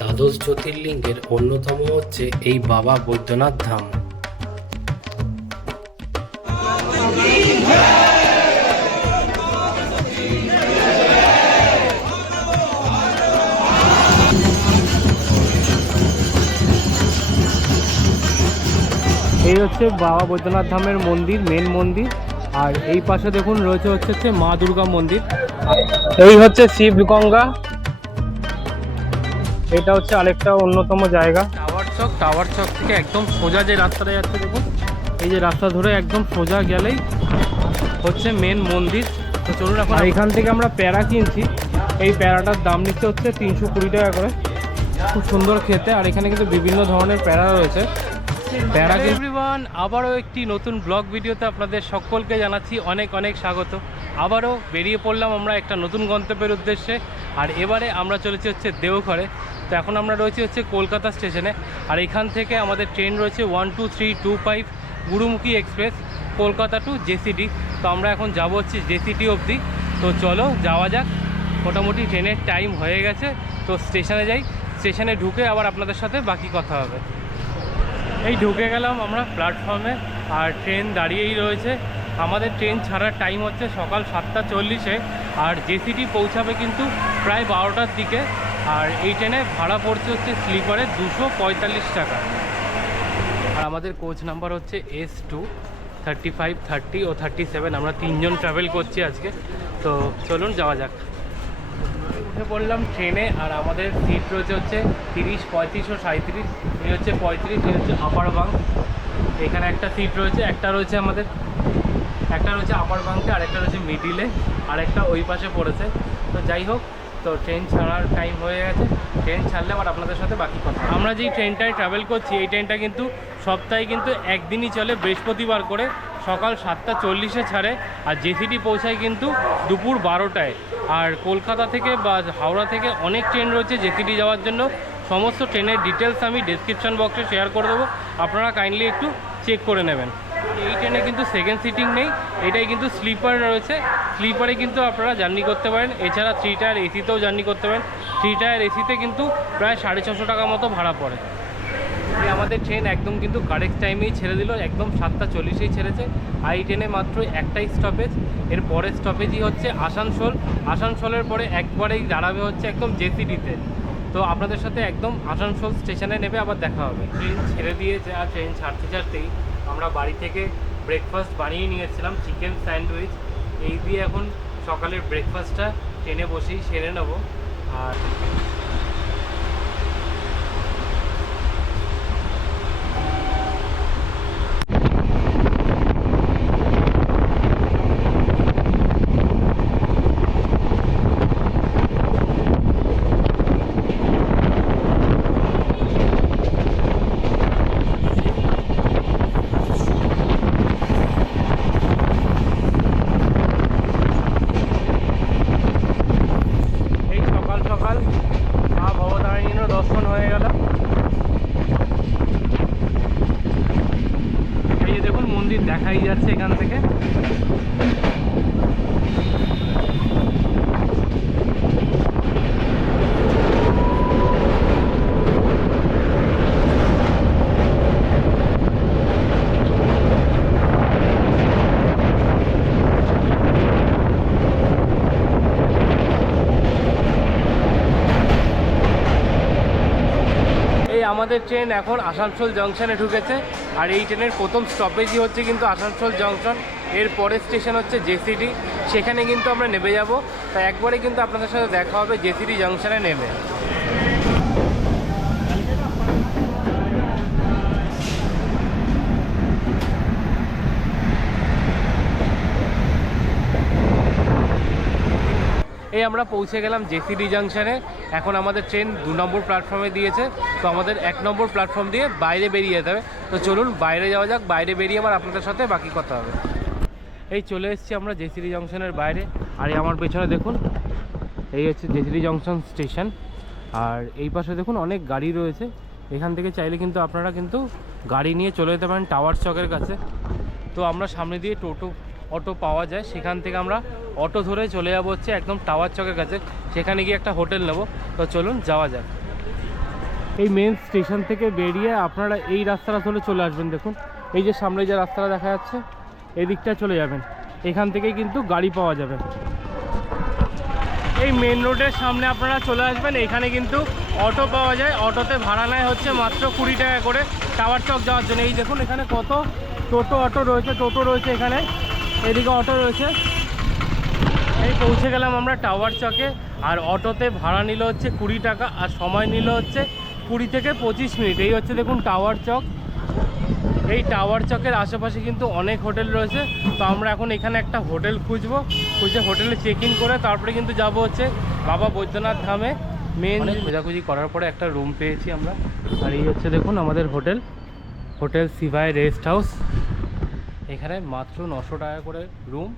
দ্বাদশ জ্যোতির্লিঙ্গের অন্যতম হচ্ছে এই বাবা বৈদ্যনাথ ধাম। এই হচ্ছে বাবা বৈদ্যনাথ ধামের মন্দির মেন মন্দির। আর এই পাশে দেখুন রয়েছে হচ্ছে মা দুর্গা মন্দির। এই হচ্ছে শিব গঙ্গা এটা হচ্ছে আরেকটা অন্যতম জায়গা। টাওয়ার চক টাওয়ার চক থেকে একদম সোজা যে রাস্তাটা যাচ্ছে দেখুন এই যে রাস্তা ধরে একদম সোজা গেলেই হচ্ছে মেন মন্দির। তো চলুন এখন এখান থেকে আমরা প্যারা কিনছি। এই প্যারাটার দাম নিচ্ছে হচ্ছে তিনশো কুড়ি টাকা করে। খুব সুন্দর খেতে। আর এখানে কিন্তু বিভিন্ন ধরনের প্যারা রয়েছে। প্যারা এভরিওয়ান আবারও একটি নতুন ব্লগ ভিডিওতে আপনাদের সকলকে জানাচ্ছি অনেক অনেক স্বাগত। আবারও বেরিয়ে পড়লাম আমরা একটা নতুন গন্তব্যের উদ্দেশ্যে। আর এবারে আমরা চলেছি হচ্ছে দেওঘরে। তো এখন আমরা রয়েছি হচ্ছে কলকাতা স্টেশনে। আর এখান থেকে আমাদের ট্রেন রয়েছে one, two, three, two, five, Gurumukhi express, Kolkata to JCD. তো আমরা এখন যাব হচ্ছে জেসিডি অবধি। তো চলো, যাওয়া যাক। মোটামুটি ট্রেনের টাইম হয়ে গেছে। তো স্টেশনে যাই। স্টেশনে ঢুকে আবার আপনাদের সাথে বাকি কথা হবে। এই ঢুকে গেলাম আমরা প্ল্যাটফর্মে। আর ট্রেন দাঁড়িয়েই রয়েছে। আমাদের ট্রেন ছাড়ার টাইম হচ্ছে সকাল সাতটা চল্লিশে। আর জেসিটি পৌঁছাবে কিন্তু প্রায় বারোটার দিকে। আর এই ট্রেনে ভাড়া পড়ছে হচ্ছে স্লিপারে দুশো পঁয়তাল্লিশ টাকা। আর আমাদের কোচ নাম্বার হচ্ছে S two thirty five thirty ও থার্টি সেভেন আমরা তিনজন ট্রাভেল করছি আজকে। তো চলুন যাওয়া যাক। উঠে পড়লাম ট্রেনে আর আমাদের সিট রয়েছে হচ্ছে তিরিশ, পঁয়ত্রিশ ও সাঁত্রিশ এই হচ্ছে পঁয়ত্রিশ, এই হচ্ছে আপার বাং এখানে একটা সিট রয়েছে, একটা রয়েছে আমাদের, একটা রয়েছে আপার বাংকে আর একটা রয়েছে মিডিলে আর একটা ওই পাশে পড়েছে। তো যাই হোক তো ট্রেন ছাড়ার টাইম হয়ে গেছে। ট্রেন ছাড়লে আবার আপনাদের সাথে বাকি কথা আমরা যেই ট্রেনটায় ট্রাভেল করছি, এই ট্রেনটা কিন্তু সপ্তাহে কিন্তু একদিনই চলে, বৃহস্পতিবার করে সকাল সাতটা চল্লিশে ছাড়ে আর জেসিটি পৌঁছায় কিন্তু দুপুর বারোটায়। আর কলকাতা থেকে বা হাওড়া থেকে অনেক ট্রেন রয়েছে জেসিটি যাওয়ার জন্য। সমস্ত ট্রেনের ডিটেলস আমি ডেসক্রিপশন বক্সে শেয়ার করে দেবো। আপনারা কাইন্ডলি একটু চেক করে নেবেন। এই ট্রেনে কিন্তু সেকেন্ড সিটিং নেই, এটাই কিন্তু স্লিপার রয়েছে। স্লিপারে কিন্তু আপনারা জার্নি করতে পারেন। এছাড়া থ্রি টায়ার এসিতেও জার্নি করতে পারেন। থ্রি টায়ার এসিতে কিন্তু প্রায় সাড়ে ছশো টাকা মতো ভাড়া পড়ে। আমাদের ট্রেন একদম কিন্তু কারেক্ট টাইমেই ছেড়ে দিল। একদম সাতটা চল্লিশেই ছেড়েছে। আর এই ট্রেনে মাত্র একটাই স্টপেজ এর পরের স্টপেজই হচ্ছে আসানসোল। আসানসোলের পরে একবারেই দাঁড়াবে হচ্ছে একদম জেসিডিতে তো আপনাদের সাথে একদম আসানসোল স্টেশনে নেবে, আবার দেখা হবে। ট্রেন ছেড়ে দিয়েছে আর ট্রেন ছাড়তে ছাড়তেই আমরা বাড়ি থেকে ব্রেকফাস্ট বানিয়ে নিয়েছিলাম চিকেন স্যান্ডউইচ এই দিয়ে এখন সকালের ব্রেকফাস্টটা টেনে বসেই সেরে নেব। আর এই সকাল সকাল মা ভবতারিণীরও দর্শন হয়ে গেল এই যে দেখুন মন্দির দেখাই যাচ্ছে এখান থেকে এই আমাদের ট্রেন এখন আসানসোল জংশনে ঢুকেছে। আর এই ট্রেনের প্রথম স্টপেজই হচ্ছে কিন্তু আসানসোল জংশন। এর পরের স্টেশন হচ্ছে জেসিডি। সেখানে কিন্তু আমরা নেমে যাব। তাই একবারে কিন্তু আপনাদের সাথে দেখা হবে জেসিডি জংশনে নেমে। এই আমরা পৌঁছে গেলাম জেসিডি জাংশনে এখন আমাদের ট্রেন দু নম্বর প্ল্যাটফর্মে দিয়েছে। তো আমাদের এক নম্বর প্ল্যাটফর্ম দিয়ে বাইরে বেরিয়ে যেতে হবে। তো চলুন, বাইরে যাওয়া যাক, বাইরে বেরিয়ে আবার আপনাদের সাথে বাকি কথা হবে। এই চলে এসেছি আমরা জেসিডি জংশনের বাইরে। আর এই আমার পেছনে দেখুন, এই হচ্ছে জেসিডি জংশন স্টেশন আর এই পাশে দেখুন অনেক গাড়ি রয়েছে। এখান থেকে চাইলে কিন্তু আপনারা কিন্তু গাড়ি নিয়ে চলে যেতে পারেন টাওয়ার চকের কাছে। তো আমরা সামনে দিয়ে টোটো অটো পাওয়া যায়। সেখান থেকে আমরা অটো ধরে চলে যাব হচ্ছে একদম টাওয়ার চকের কাছে। সেখানে গিয়ে একটা হোটেল নেব। তো চলুন, যাওয়া যাক। এই মেন স্টেশন থেকে বেরিয়ে আপনারা এই রাস্তাটা ধরে চলে আসবেন, দেখুন। এই যে সামনে যে রাস্তাটা দেখা যাচ্ছে, এই দিকটা চলে যাবেন। এখান থেকেই কিন্তু গাড়ি পাওয়া যাবে। এই মেন রোডের সামনে আপনারা চলে আসবেন। এখানে কিন্তু অটো পাওয়া যায়। অটোতে ভাড়া নেয় হচ্ছে মাত্র কুড়ি টাকা করে। টাওয়ার চক যাওয়ার জন্য। এই দেখুন, এখানে কত টোটো, অটো রয়েছে। টোটো রয়েছে এখানে। এদিকে অটো রয়েছে। এই পৌঁছে গেলাম আমরা টাওয়ার চকে আর অটোতে ভাড়া নিল হচ্ছে কুড়ি টাকা আর সময় নিল হচ্ছে কুড়ি থেকে পঁচিশ মিনিট। এই হচ্ছে দেখুন টাওয়ার চক এই টাওয়ার চকের আশেপাশে কিন্তু অনেক হোটেল রয়েছে। তো আমরা এখন এখানে একটা হোটেল খুঁজবো। খুঁজে হোটেলে চেক ইন করে তারপরে কিন্তু যাব হচ্ছে বাবা বৈদ্যনাথ ধামে। মেন খোঁজাখুঁজি করার পরে একটা রুম পেয়েছি আমরা। আর এই হচ্ছে দেখুন আমাদের hotel. Hotel Shivai rest house এখানে মাত্র নশো টাকা করে রুম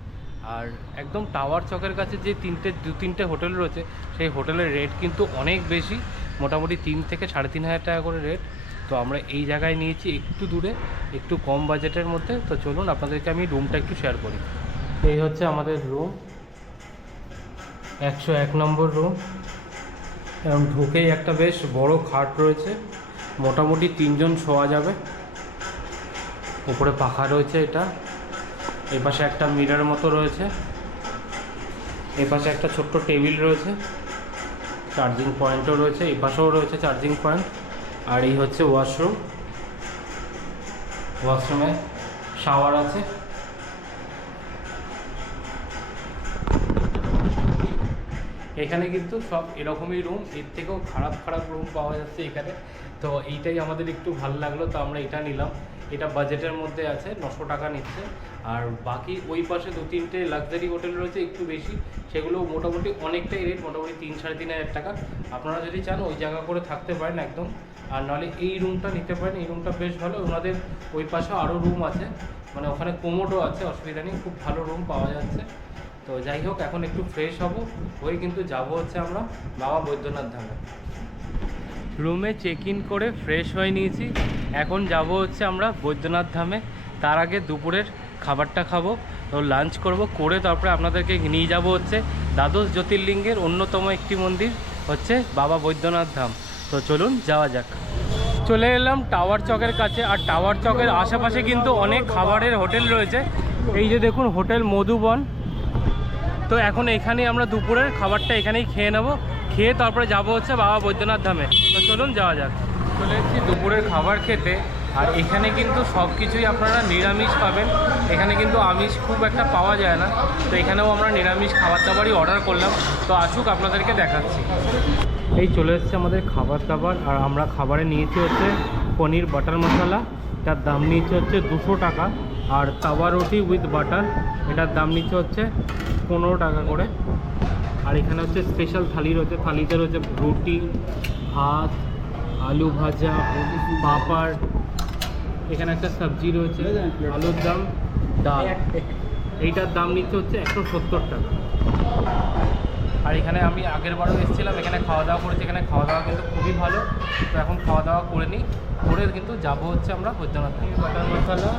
আর একদম টাওয়ার চকের কাছে যে তিনটে, দু তিনটে হোটেল রয়েছে, সেই হোটেলের রেট কিন্তু অনেক বেশি। মোটামুটি তিন থেকে সাড়ে তিন হাজার টাকা করে রেট তো আমরা এই জায়গায় নিয়েছি একটু দূরে, একটু কম বাজেটের মধ্যে। তো চলুন, আপনাদেরকে আমি রুমটা একটু শেয়ার করি। এই হচ্ছে আমাদের রুম একশো এক নম্বর রুম এবং ঢুকেই একটা বেশ বড় খাট রয়েছে। মোটামুটি তিনজন শোয়া যাবে। উপরে পাখা রয়েছে এটা। এই পাশে একটা মিরার মতো রয়েছে। এই পাশে একটা ছোট্ট টেবিল রয়েছে। চার্জিং পয়েন্টও রয়েছে। এই পাশেও রয়েছে চার্জিং পয়েন্ট। আর এই হচ্ছে ওয়াশরুম। ওয়াশরুমে শাওয়ার আছে। এখানে কিন্তু সব এরকমই রুম। এর থেকেও খারাপ খারাপ রুম পাওয়া যাচ্ছে এখানে। তো এইটাই আমাদের একটু ভালো লাগল। তো আমরা এটা নিলাম। এটা বাজেটের মধ্যে আছে, নশো টাকা নিচ্ছে। আর বাকি ওই পাশে দু তিনটে লাক্সারি হোটেল রয়েছে একটু বেশি, সেগুলো মোটামুটি অনেকটাই রেট মোটামুটি তিন সাড়ে তিন হাজার টাকা। আপনারা যদি চান ওই জায়গা করে থাকতে পারেন একদম। আর নাহলে এই রুমটা নিতে পারেন, এই রুমটা বেশ ভালো। ওনাদের ওই পাশে আরও রুম আছে মানে ওখানে কোমোডও আছে, অসুবিধা নেই, খুব ভালো রুম পাওয়া যাচ্ছে। তো যাই হোক, এখন একটু ফ্রেশ হব। হয়ে কিন্তু যাব হচ্ছে আমরা বাবা বৈদ্যনাথ ধামে। রুমে চেক ইন করে ফ্রেশ হয়ে নিয়েছি। এখন যাব হচ্ছে আমরা বৈদ্যনাথ ধামে। তার আগে দুপুরের খাবারটা খাব, তো লাঞ্চ করব, করে তারপরে আপনাদেরকে নিয়ে যাব হচ্ছে দ্বাদশ জ্যোতির্লিঙ্গের অন্যতম একটি মন্দির হচ্ছে বাবা বৈদ্যনাথ ধাম। তো চলুন যাওয়া যাক। চলে এলাম টাওয়ার চকের কাছে, আর টাওয়ার চকের আশেপাশে কিন্তু অনেক খাবারের হোটেল রয়েছে। এই যে দেখুন, হোটেল মধুবন। তো এখন এখানে আমরা দুপুরের খাবারটা এখানেই খেয়ে নেব। খেয়ে তারপরে যাব হচ্ছে বাবা বৈদ্যনাথ ধামে। তো চলুন যাওয়া যাক। চলে এসেছি দুপুরের খাবার খেতে। আর এখানে কিন্তু সব কিছুই আপনারা নিরামিষ পাবেন। এখানে কিন্তু আমিষ খুব একটা পাওয়া যায় না। তো এখানেও আমরা নিরামিষ খাবার দাবারই অর্ডার করলাম। তো আসুক, আপনাদেরকে দেখাচ্ছি। এই চলে এসছে আমাদের খাবার দাবার আর আমরা খাবারে নিয়েছি হচ্ছে পনির বাটার মশলা। এটার দাম নিচ্ছে হচ্ছে দুশো টাকা। আর তাওয়া রুটি উইথ বাটার। এটার দাম নিচ্ছে হচ্ছে পনেরো টাকা করে। আর এখানে হচ্ছে স্পেশাল থালি রয়েছে। থালিতে রয়েছে রুটি, ভাত, আলু ভাজা, পাঁপড়। এখানে একটা সবজি রয়েছে, আলুর দাম ডাল। এইটার দাম নিচ্ছে হচ্ছে একশো সত্তর টাকা। আর এখানে আমি আগের বারও এসেছিলাম, এখানে খাওয়া দাওয়া করেছি, এখানে খাওয়া দাওয়া কিন্তু খুবই ভালো। তো এখন খাওয়া দাওয়া করে নিই, করে কিন্তু যাব হচ্ছে আমরা বৈদ্যনাথ থেকে বাটার মশলা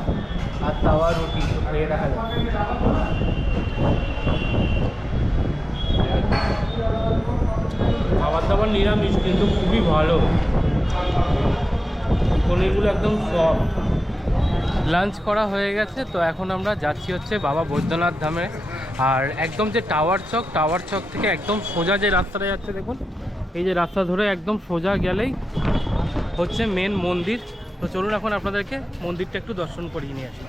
আর তাওয়া রুটি খেয়ে দেখা যাবে খাবার নিরামিষ, কিন্তু খুবই ভালো। পনিরগুলো একদম সফট লাঞ্চ করা হয়ে গেছে, তো এখন আমরা যাচ্ছি হচ্ছে বাবা বৈদ্যনাথ ধামে। আর একদম যে টাওয়ার চক টাওয়ার চক থেকে একদম সোজা যে রাস্তাটা যাচ্ছে দেখুন, এই যে রাস্তা ধরে একদম সোজা গেলেই হচ্ছে মেন মন্দির। তো চলুন এখন আপনাদেরকে মন্দিরটা একটু দর্শন করিয়ে নিয়ে আসি।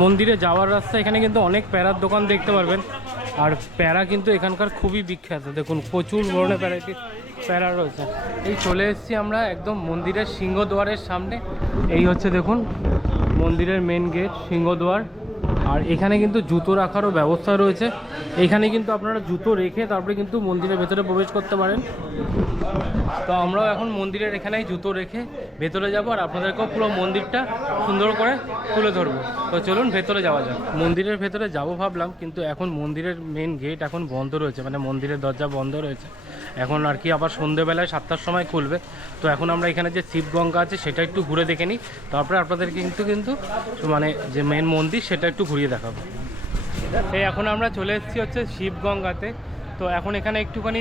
মন্দিরে যাওয়ার রাস্তা, এখানে কিন্তু অনেক প্যারার দোকান দেখতে পারবেন। আর প্যারা কিন্তু এখানকার খুবই বিখ্যাত। দেখুন, প্রচুর ধরনের ভ্যারাইটি প্যারা রয়েছে। এই চলে এসেছি আমরা একদম মন্দিরের সিংহদ্বারের সামনে। এই হচ্ছে দেখুন, মন্দিরের মেন গেট সিংহদ্বার আর এখানে কিন্তু জুতো রাখারও ব্যবস্থা রয়েছে। এখানে কিন্তু আপনারা জুতো রেখে তারপরে কিন্তু মন্দিরের ভেতরে প্রবেশ করতে পারেন। তো আমরাও এখন মন্দিরের এখানেই জুতো রেখে ভেতরে যাব আর আপনাদেরকেও পুরো মন্দিরটা সুন্দর করে তুলে ধরবো। তো চলুন ভেতরে যাওয়া যাক। মন্দিরের ভেতরে যাব ভাবলাম, কিন্তু এখন মন্দিরের মেন গেট এখন বন্ধ রয়েছে মানে মন্দিরের দরজা বন্ধ রয়েছে। এখন আর কি আবার সন্ধেবেলায় সাতটার সময় খুলবে। তো এখন আমরা এখানে যে শিবগঙ্গা আছে, সেটা একটু ঘুরে দেখে নিই। তারপরে আপনাদের কিন্তু কিন্তু মানে যে মেন মন্দির, সেটা একটু ঘুরিয়ে দেখাবো। এই এখন আমরা চলে এসেছি হচ্ছে শিবগঙ্গাতে। তো এখন এখানে একটুখানি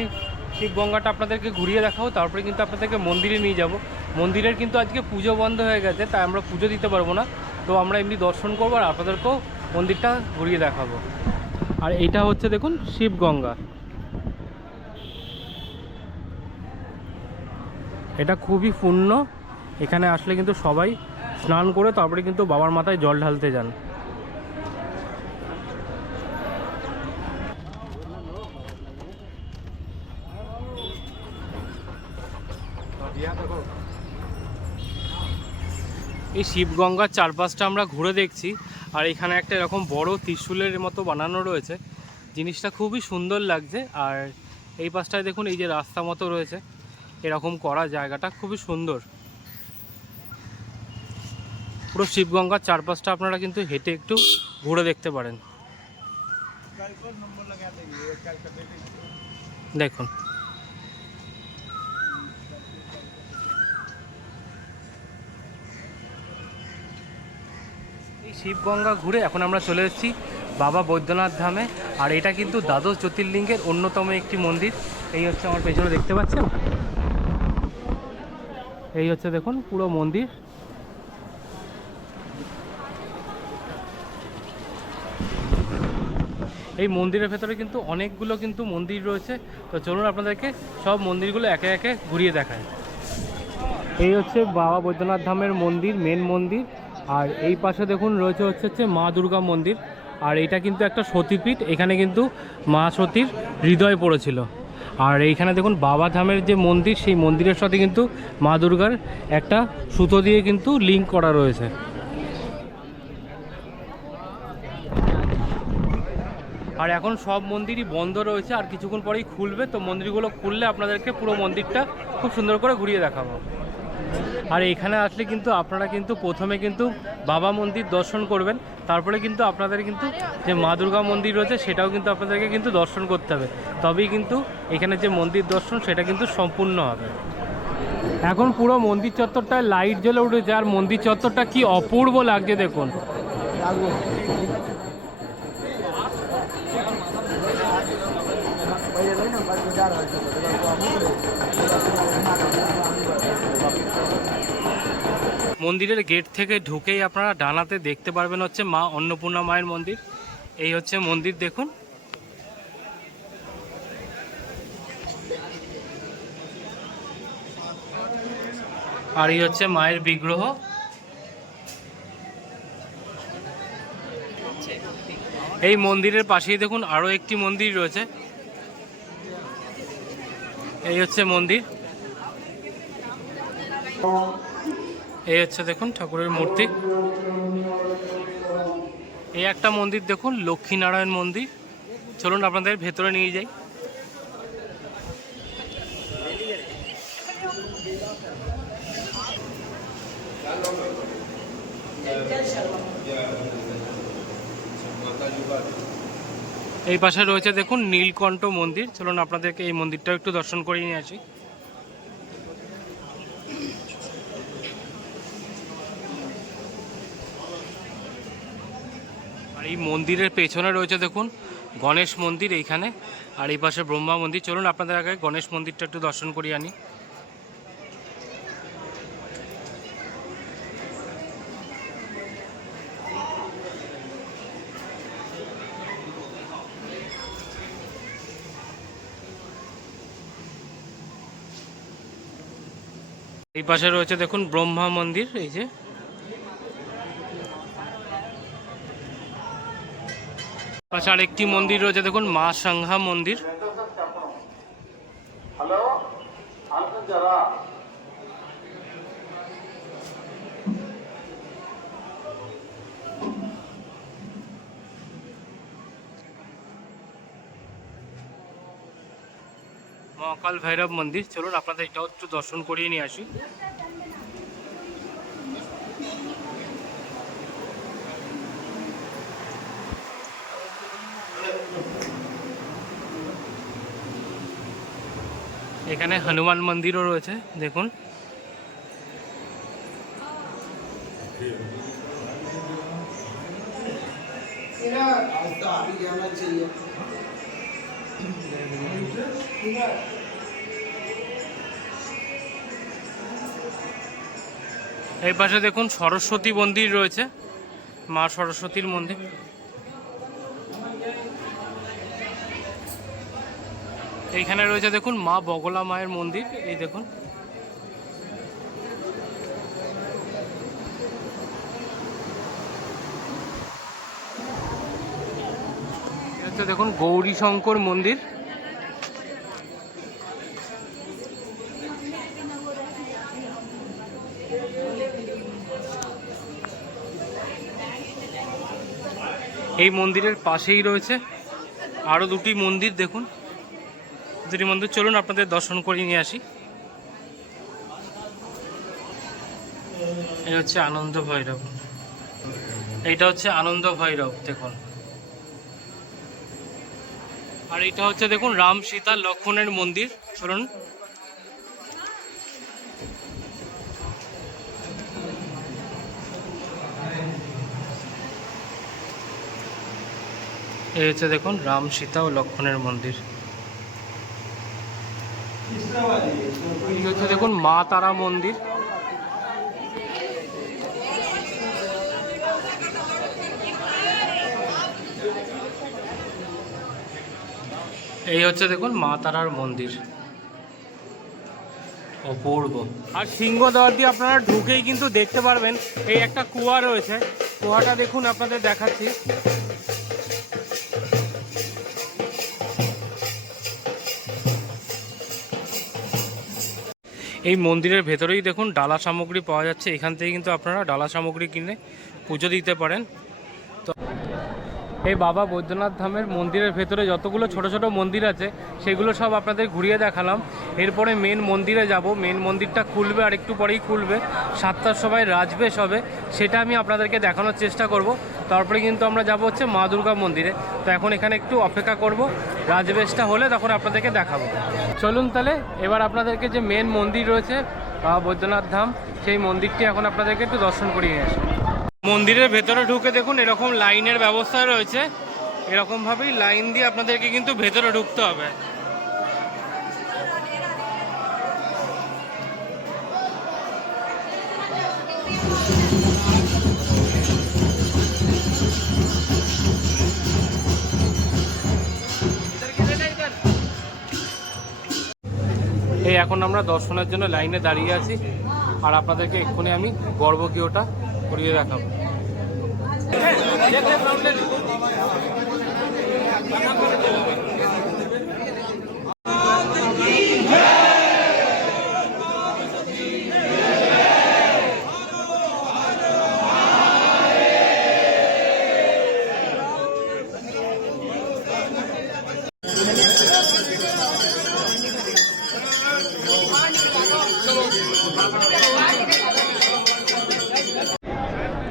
শিবগঙ্গাটা আপনাদেরকে ঘুরিয়ে দেখাবো। তারপরে কিন্তু আপনাদেরকে মন্দিরে নিয়ে যাব। মন্দিরের কিন্তু আজকে পুজো বন্ধ হয়ে গেছে, তাই আমরা পুজো দিতে পারব না। তো আমরা এমনি দর্শন করব আর আপনাদেরকেও মন্দিরটা ঘুরিয়ে দেখাবো। আর এইটা হচ্ছে দেখুন শিবগঙ্গা। এটা খুবই পূর্ণ। এখানে আসলে কিন্তু সবাই স্নান করে তারপরে কিন্তু বাবার মাথায় জল ঢালতে যান। এই শিবগঙ্গার চারপাশটা আমরা ঘুরে দেখছি, আর এখানে একটা এরকম বড় ত্রিশূলের মতো বানানো রয়েছে। জিনিসটা খুবই সুন্দর লাগছে, আর এই পাশটায় দেখুন এই যে রাস্তা মতো রয়েছে। এরকম করা জায়গাটা খুবই সুন্দর। পুরো শিবগঙ্গার চারপাশটা আপনারা কিন্তু হেঁটে একটু ঘুরে দেখতে পারেন। দেখুন। এই শিবগঙ্গা ঘুরে এখন আমরা চলে এসেছি বাবা বৈদ্যনাথ ধামে। আর এটা কিন্তু দ্বাদশ জ্যোতির্লিঙ্গের অন্যতম একটি মন্দির। এই হচ্ছে আমার পেছনে দেখতে পাচ্ছেন? এই হচ্ছে দেখুন পুরো মন্দির। এই মন্দিরের ভেতরে কিন্তু অনেকগুলো কিন্তু মন্দির রয়েছে। তো চলুন আপনাদেরকে সব মন্দিরগুলো একে একে ঘুরিয়ে দেখায় এই হচ্ছে বাবা বৈদ্যনাথ ধামের মন্দির মেন মন্দির। আর এই পাশে দেখুন রয়েছে হচ্ছে হচ্ছে মা দুর্গা মন্দির। আর এটা কিন্তু একটা সতীপীঠ, এখানে কিন্তু মা সতীর হৃদয় পড়েছিল। আর এইখানে দেখুন বাবা ধামের যে মন্দির, সেই মন্দিরের সাথে কিন্তু মা দুর্গার একটা সুতো দিয়ে কিন্তু লিঙ্ক করা রয়েছে। আর এখন সব মন্দিরই বন্ধ রয়েছে, আর কিছুক্ষণ পরেই খুলবে। তো মন্দিরগুলো খুললে আপনাদেরকে পুরো মন্দিরটা খুব সুন্দর করে ঘুরিয়ে দেখাবো। আর এখানে আসলে কিন্তু আপনারা কিন্তু প্রথমে কিন্তু বাবা মন্দির দর্শন করবেন, তারপরে কিন্তু আপনাদের কিন্তু যে মা দুর্গা মন্দির রয়েছে সেটাও কিন্তু আপনাদেরকে কিন্তু দর্শন করতে হবে। তবেই কিন্তু এখানে যে মন্দির দর্শন সেটা কিন্তু সম্পূর্ণ হবে। এখন পুরো মন্দির চত্বরটায় লাইট জ্বলে উঠেছে, আর মন্দির চত্বরটা কি অপূর্ব লাগছে দেখুন। মন্দিরের গেট থেকে ঢুকেই আপনারা ডানাতে দেখতে পারবেন হচ্ছে মা অন্নপূর্ণা মায়ের মন্দির। এই হচ্ছে মন্দির দেখুন। আর এই হচ্ছে মায়ের বিগ্রহ। এই মন্দিরের পাশেই দেখুন আরও একটি মন্দির রয়েছে। এই হচ্ছে মন্দির। এই হচ্ছে দেখুন ঠাকুরের মূর্তি। এই একটা মন্দির দেখুন, লক্ষ্মীনারায়ণ মন্দির। চলুন আপনাদের ভেতরে নিয়ে যাই। এই পাশে রয়েছে দেখুন নীলকণ্ঠ মন্দির। চলুন আপনাদেরকে এই মন্দিরটাও একটু দর্শন করিয়ে নিয়ে আসি। আর এই মন্দিরের পেছনে রয়েছে দেখুন, গণেশ মন্দির এইখানে। আর এই পাশে ব্রহ্মা মন্দির। চলুন আপনাদের আগে গণেশ মন্দিরটা একটু দর্শন করিয়ে আনি। এই পাশে রয়েছে দেখুন ব্রহ্মা মন্দির, এই যে। পাশে আরেকটি মন্দির রয়েছে দেখুন মা সাংহা মন্দির। মহাকাল ভৈরব মন্দির চলুন আপনাদের এটাও একটু দর্শন করিয়ে নিয়ে আসি। এখানে হনুমান মন্দিরও রয়েছে দেখুন। এই পাশে দেখুন সরস্বতী মন্দির রয়েছে মা সরস্বতীর মন্দির। এইখানে রয়েছে দেখুন মা বগলা মায়ের মন্দির, এই দেখুন। দেখুন গৌরী শঙ্কর মন্দির। এই মন্দিরের পাশেই রয়েছে আরও দুটি মন্দির, দেখুন। দুটি মন্দির চলুন, আপনাদের দর্শন করিয়ে নিয়ে আসি। এই হচ্ছে আনন্দ ভৈরব। এইটা হচ্ছে আনন্দ ভৈরব, দেখুন। আর এটা হচ্ছে, দেখুন, রাম সীতা লক্ষণের মন্দির। চলুন। এই হচ্ছে, দেখুন, রাম সীতা ও লক্ষণের মন্দির। এই হচ্ছে দেখুন মা তারা মন্দির। এই হচ্ছে দেখুন মা তারার মন্দির। অপূর্ব। আর সিংহদ্বার দিয়ে আপনারা ঢুকেই কিন্তু দেখতে পারবেন, এই একটা কুয়া রয়েছে। কুয়াটা দেখুন আপনাদের দেখাচ্ছি। এই মন্দিরের ভেতরেই দেখুন ডালা সামগ্রী পাওয়া যাচ্ছে। এখান থেকে কিন্তু আপনারা ডালা সামগ্রী কিনে পুজো দিতে পারেন। তো এই বাবা বৈদ্যনাথ ধামের মন্দিরের ভেতরে যতগুলো ছোট ছোট মন্দির আছে, সেগুলো সব আপনাদের ঘুরিয়ে দেখালাম। এরপরে মেন মন্দিরে যাব। মেন মন্দিরটা খুলবে আর একটু পরেই খুলবে। সাতটার সময় রাজবেশ হবে, সেটা আমি আপনাদেরকে দেখানোর চেষ্টা করব। তারপরে কিন্তু আমরা যাব হচ্ছে মা দুর্গা মন্দিরে। তো এখন এখানে একটু অপেক্ষা করব। রাজবেশটা হলে তখন আপনাদেরকে দেখাবো। চলুন তাহলে, এবার আপনাদেরকে যে মেন মন্দির রয়েছে বৈদ্যনাথ ধাম, সেই মন্দিরটি এখন আপনাদেরকে একটু দর্শন করিয়ে আসি মন্দিরের ভেতরে ঢুকে দেখুন, এরকম লাইনের ব্যবস্থা রয়েছে। এরকমভাবেই লাইন দিয়ে আপনাদেরকে কিন্তু ভেতরে ঢুকতে হবে। এখন আমরা দর্শনের জন্য লাইনে দাঁড়িয়ে আছি। আর আপনাদেরকে এক্ষুনি আমি গর্ভগৃহটা করিয়ে দেখাবো।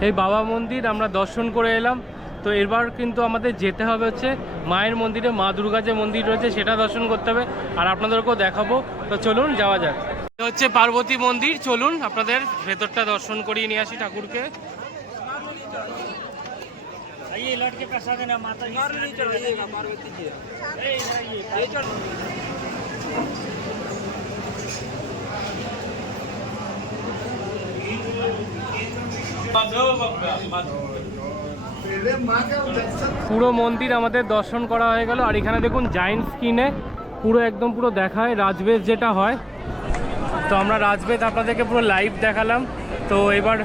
এই বাবা মন্দির, আমরা দর্শন করে এলাম। তো এবার কিন্তু আমাদের যেতে হবে হচ্ছে মায়ের মন্দিরে, মা দুর্গা যে মন্দির রয়েছে সেটা দর্শন করতে হবে। আর আপনাদেরকেও দেখাবো। তো চলুন, যাওয়া যাক। হচ্ছে পার্বতী মন্দির। চলুন, আপনাদের ভেতরটা দর্শন করিয়ে নিয়ে আসি ঠাকুরকে। Thank you. পুরো মন্দির আমাদের দর্শন করা হয়ে গেল। আর এখানে দেখুন জায়েন্ট স্কিনে পুরো একদম পুরো দেখায় রাজবেশ যেটা হয়। তো আমরা রাজবেদ আপনাদেরকে পুরো লাইভ দেখালাম। তো এবার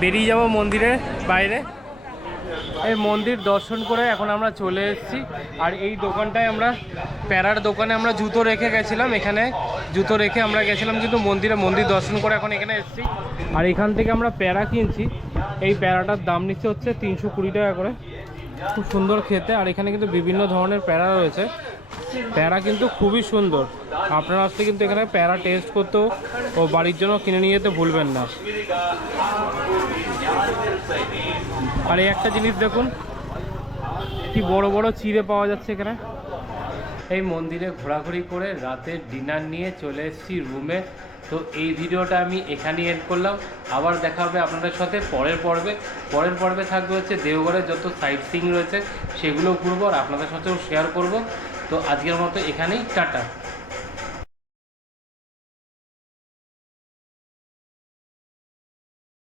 বেরিয়ে যাব মন্দিরের বাইরে। এই মন্দির দর্শন করে এখন আমরা চলে এসেছি। আর এই দোকানটায় আমরা, প্যারার দোকানে আমরা জুতো রেখে গেছিলাম এখানে। জুতো রেখে আমরা গেছিলাম কিন্তু মন্দিরে, মন্দির দর্শন করে এখন এখানে এসেছি। আর এখান থেকে আমরা প্যারা কিনছি। এই প্যারাটার দাম নিচ্ছে হচ্ছে তিনশো কুড়ি টাকা করে। খুব সুন্দর খেতে। আর এখানে কিন্তু বিভিন্ন ধরনের প্যারা রয়েছে। প্যারা কিন্তু খুবই সুন্দর। আপনারা আসলে কিন্তু এখানে প্যারা টেস্ট করতেও ও বাড়ির জন্য কিনে নিয়ে যেতে ভুলবেন না। আর এই একটা জিনিস দেখুন, কি বড় বড় চিড়ে পাওয়া যাচ্ছে এখানে। এই মন্দিরে ঘোরাঘুরি করে রাতে ডিনার নিয়ে চলে এসেছি রুমে। তো এই ভিডিওটা আমি এখানেই এড করলাম। আবার দেখা হবে আপনাদের সাথে পরের পর্বে। পরের পর্বে থাকবে হচ্ছে দেওঘরের যত সাইট সিং রয়েছে, সেগুলো ঘুরবো আর আপনাদের সাথেও শেয়ার করব। তো আজকের মতো এখানেই, টাটা।